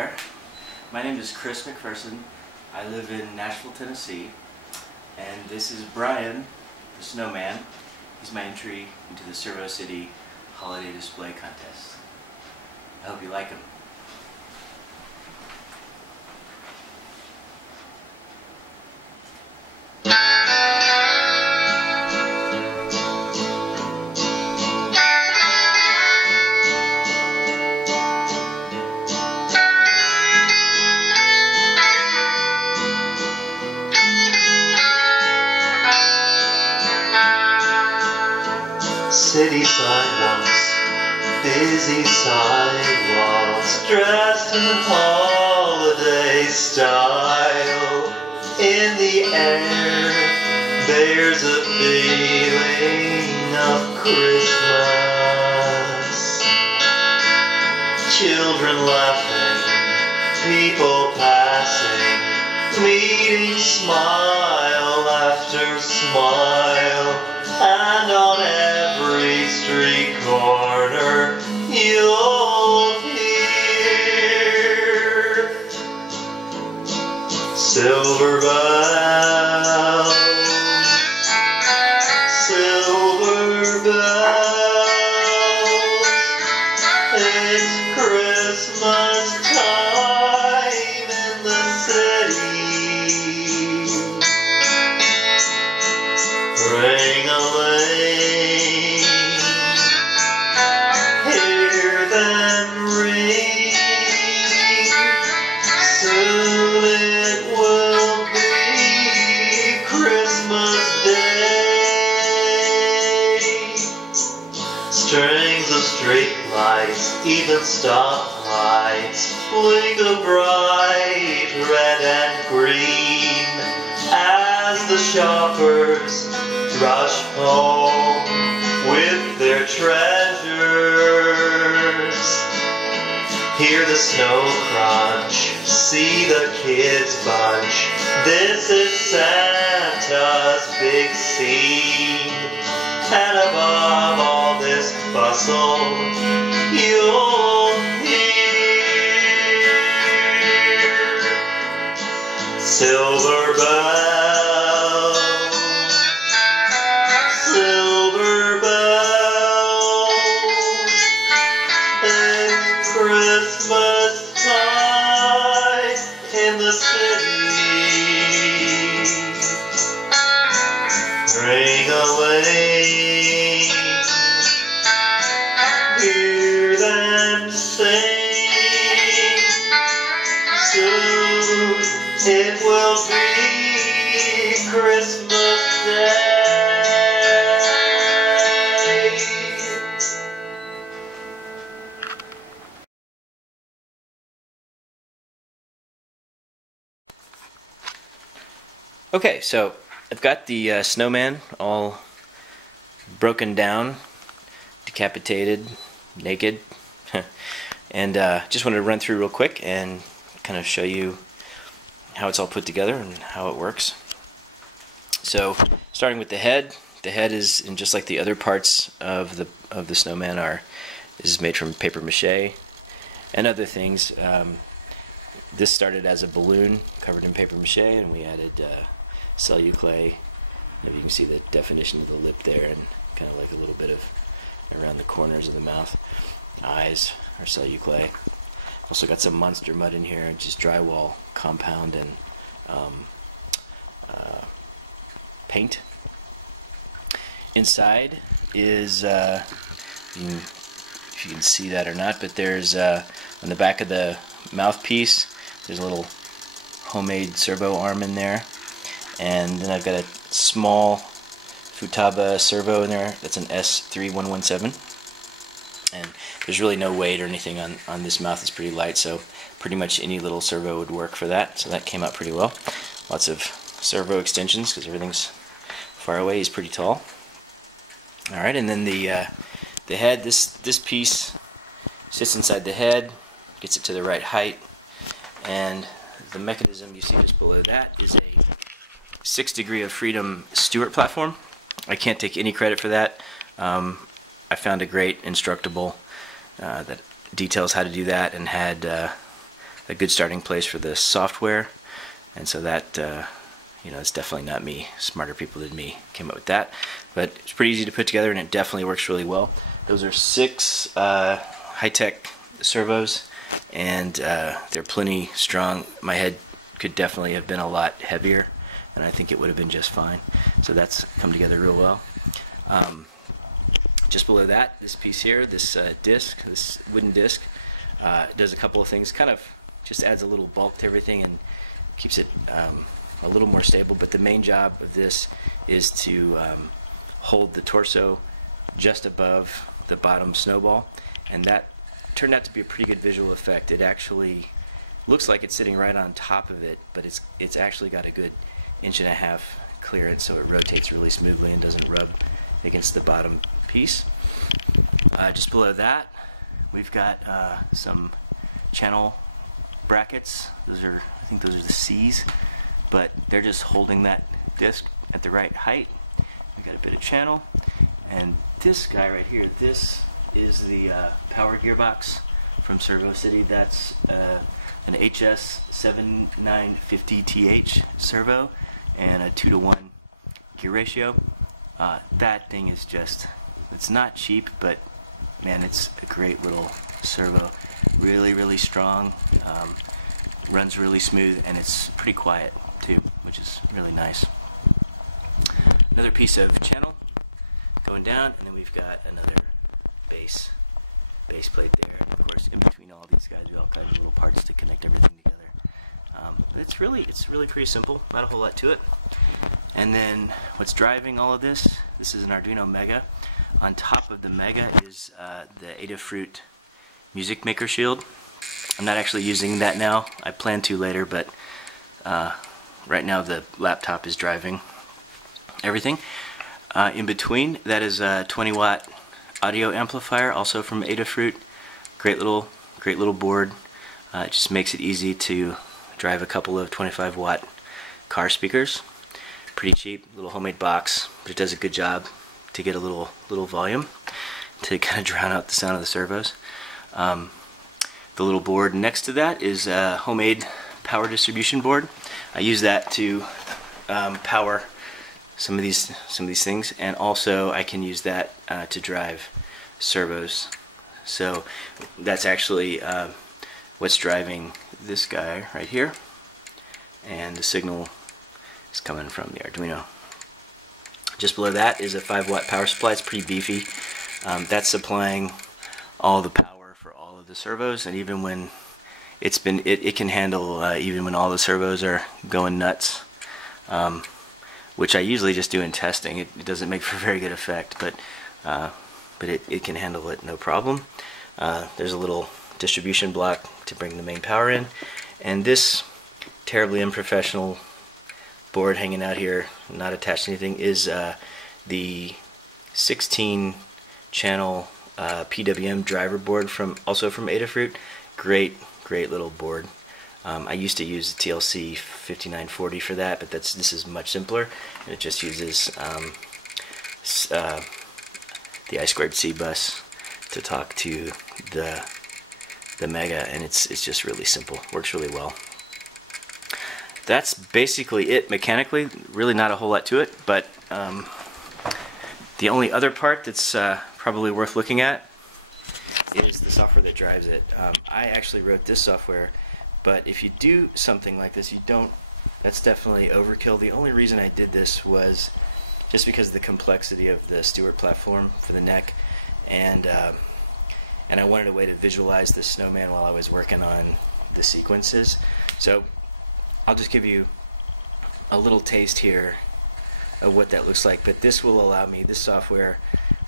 there. My name is Chris McPherson. I live in Nashville, Tennessee, and this is Bryan the Snowman. He's my entry into the ServoCity Holiday Display Contest. I hope you like him. City sidewalks, busy sidewalks, dressed in holiday style. In the air, there's a feeling of Christmas. Children laughing, people passing, meeting smile after smile, and on every street corner you'll hear silver bells, silver bells. It's Christmas time in the city. Ring a ling, hear them ring. Soon it will be Christmas Day. Strings of street lights, even stoplights, blink a bright red and green as the shoppers rush home with their treasures. Hear the snow crunch, see the kids bunch. This is Santa's big scene. And above all this bustle, you'll hear silver bells, silver bells. It's Christmas time in the city. Ring a ling, hear them sing. Soon it will be Christmas Day. Okay, so I've got the snowman all broken down, decapitated, naked, and just wanted to run through real quick and kind of show you how it's all put together and how it works. So, starting with the head is, and just like the other parts of the snowman is made from paper mache and other things. This started as a balloon covered in paper mache, and we added celluclay. Maybe you can see the definition of the lip there, and kind of like a little bit of around the corners of the mouth. Eyes are celluclay. Also got some monster mud in here, just drywall compound and paint. Inside is, if you can see that or not, but there's on the back of the mouthpiece, there's a little homemade servo arm in there, and then I've got a small Futaba servo in there. That's an S3117, and there's really no weight or anything on this mouth. It's pretty light, so pretty much any little servo would work for that. So that came out pretty well. Lots of servo extensions because everything's far away. He's pretty tall. All right, and then the head. This piece sits inside the head, gets it to the right height, and the mechanism you see just below that is a 6 degree of freedom Stewart platform. I can't take any credit for that. I found a great Instructable that details how to do that, and had a a good starting place for the software. And so that, you know, it's definitely not me. Smarter people than me came up with that. But it's pretty easy to put together, and it definitely works really well. Those are 6 Hitec servos, and they're plenty strong. My head could definitely have been a lot heavier, and I think it would have been just fine. So that's come together real well. Just below that, this piece here, this disc, this wooden disc, does a couple of things. Kind of just adds a little bulk to everything and keeps it a little more stable. But the main job of this is to hold the torso just above the bottom snowball, and that turned out to be a pretty good visual effect. It actually looks like it's sitting right on top of it, but it's actually got a good 1.5 inch clearance, so it rotates really smoothly and doesn't rub against the bottom piece. Just below that, we've got some channel brackets. Those are, I think those are the C's, but they're just holding that disc at the right height. We've got a bit of channel, and this guy right here, this is the power gearbox from ServoCity. That's an HS7950TH servo and a 2-to-1 gear ratio. That thing is just, it's not cheap, but man, it's a great little servo. Really, really strong, runs really smooth, and it's pretty quiet too, which is really nice. Another piece of channel going down, and then we've got another base plate there. And of course, in between all these guys, we have all kinds of little parts to connect everything together. But it's really pretty simple. Not a whole lot to it. And then what's driving all of this? This is an Arduino Mega. On top of the Mega is the Adafruit Music Maker Shield. I'm not actually using that now. I plan to later, but right now the laptop is driving everything. In between, that is a 20-watt audio amplifier, also from Adafruit. Great little board. It just makes it easy to drive a couple of 25-watt car speakers. Pretty cheap, little homemade box, but it does a good job to get a little volume to kind of drown out the sound of the servos. The little board next to that is a homemade power distribution board. I use that to power some of these things, and also I can use that to drive servos. So that's actually what's driving this guy right here, and the signal is coming from the Arduino. Just below that is a 5-watt power supply. It's pretty beefy. That's supplying all the power for all of the servos, and even when it can handle even when all the servos are going nuts, which I usually just do in testing. It doesn't make for a very good effect, but it can handle it no problem. There's a little distribution block to bring the main power in, and this terribly unprofessional board hanging out here, not attached to anything, is the 16-channel PWM driver board also from Adafruit. Great little board. I used to use the TLC 5940 for that, but this is much simpler, and it just uses the I2C bus to talk to the Mega, and it's just really simple. Works really well. That's basically it mechanically. Really not a whole lot to it, but the only other part that's probably worth looking at is the software that drives it. I actually wrote this software, but if you do something like this, that's definitely overkill. The only reason I did this was just because of the complexity of the Stewart platform for the neck, and I wanted a way to visualize the snowman while I was working on the sequences. So I'll just give you a little taste here of what that looks like, but this software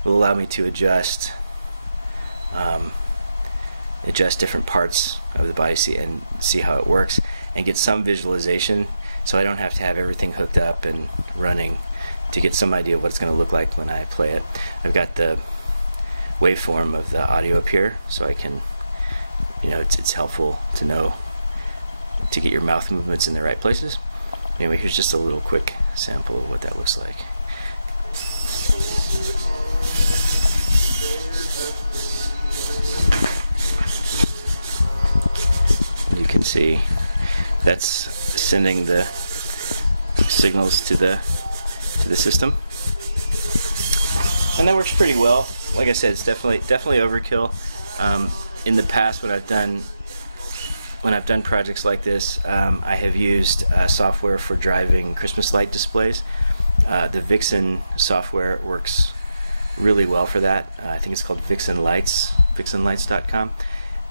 will allow me to adjust different parts of the body and see how it works, and get some visualization, so I don't have to have everything hooked up and running to get some idea of what it's going to look like when I play it. I've got the waveform of the audio up here, so I can, it's helpful to know to get your mouth movements in the right places. Anyway, here's just a little quick sample of what that looks like. You can can see that's sending the signals to the system, and that works pretty well. Like I said, it's definitely overkill. In the past, when I've done projects like this, I have used software for driving Christmas light displays. The Vixen software works really well for that. I think it's called Vixen Lights, vixenlights.com.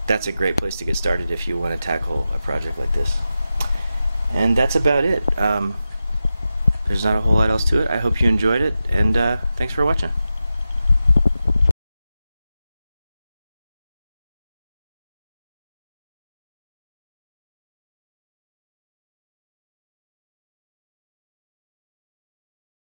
That's a great place to get started if you want to tackle a project like this. And that's about it. There's not a whole lot else to it. I hope you enjoyed it, and thanks for watching.